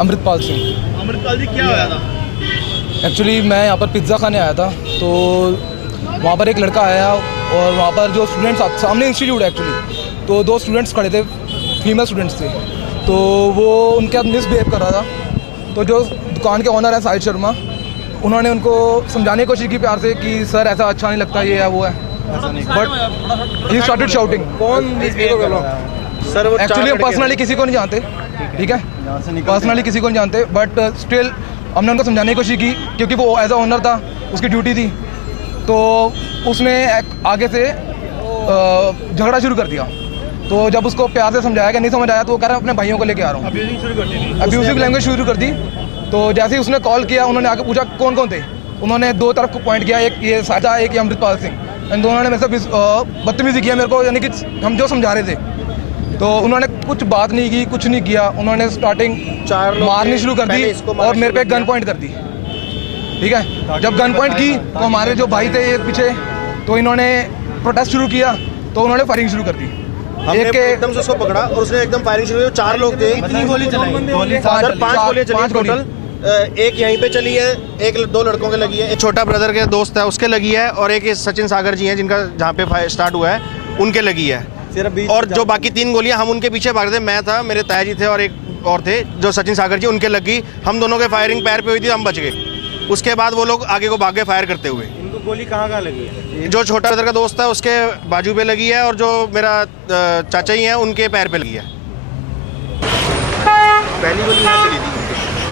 अमृतपाल सिंह। अमृतपाल जी, क्या होया था? एक्चुअली मैं यहाँ पर पिज़्ज़ा खाने आया था, तो वहाँ पर एक लड़का आया और वहाँ पर जो स्टूडेंट्स सामने इंस्टीट्यूट है एक्चुअली, तो दो स्टूडेंट्स खड़े थे, फीमेल स्टूडेंट्स थे, तो वो उनके साथ मिसबिहेव कर रहा था। तो जो दुकान के ओनर है साहिल शर्मा, उन्होंने उनको समझाने की कोशिश की प्यार से कि सर ऐसा अच्छा नहीं लगता, ये है वो है, बट ही स्टार्टेड शाउटिंग। कौन सर? वो एक्चुअली हम पर्सनली किसी को नहीं जानते, ठीक है, पर्सनली किसी को नहीं जानते, बट स्टिल हमने उनको समझाने की कोशिश की, क्योंकि वो एज अ ओनर था, उसकी ड्यूटी थी। तो उसने आगे से झगड़ा शुरू कर दिया। तो जब उसको प्यार से समझाया कि नहीं समझ आया, तो वो कह रहा है अपने भाइयों को लेके आ रहा हूँ, अब्यूजिव लैंग्वेज शुरू कर दी। तो जैसे ही उसने कॉल किया, उन्होंने आके पूछा कौन कौन थे, उन्होंने दो तरफ को पॉइंट किया, एक ये साजा, एक ये अमृतपाल सिंह। इन दोनों ने मेरे से बदतमीजी किया मेरे को, यानी कि हम जो समझा रहे थे, तो उन्होंने कुछ बात नहीं की, कुछ नहीं किया। उन्होंने स्टार्टिंग मारनी शुरू कर दी और मेरे पे गन पॉइंट कर दी, ठीक है। जब गन पॉइंट की तो हमारे जो भाई थे ये पीछे, तो इन्होंने प्रोटेस्ट शुरू किया, तो उन्होंने फायरिंग शुरू कर दी। एक के एकदम से उसको पकड़ा और उसने एकदम फायरिंग शुरू की। 4 लोग थे, कितनी गोली चलाई? 5 गोलियां चली टोटल। एक यहीं पे चली है, एक 2 लड़कों के लगी है, एक छोटा ब्रदर के दोस्त है उसके लगी है, और एक सचिन सागर जी हैं जिनका जहाँ पे स्टार्ट हुआ है उनके लगी है। और जो बाकी 3 गोलियां हम उनके पीछे भाग रहे थे, मैं था, मेरे ताया जी थे और एक और थे जो सचिन सागर जी, उनके लगी। हम दोनों के फायरिंग पैर पे हुई थी, हम बच गए। उसके बाद वो लोग आगे को भागे फायर करते हुए। इनको गोली कहाँ लगी है? जो छोटा ब्रदर का दोस्त है उसके बाजू पे लगी है, और जो मेरा चाचा ही है उनके पैर पे लगी है। पहली गोली यहाँ चली थी।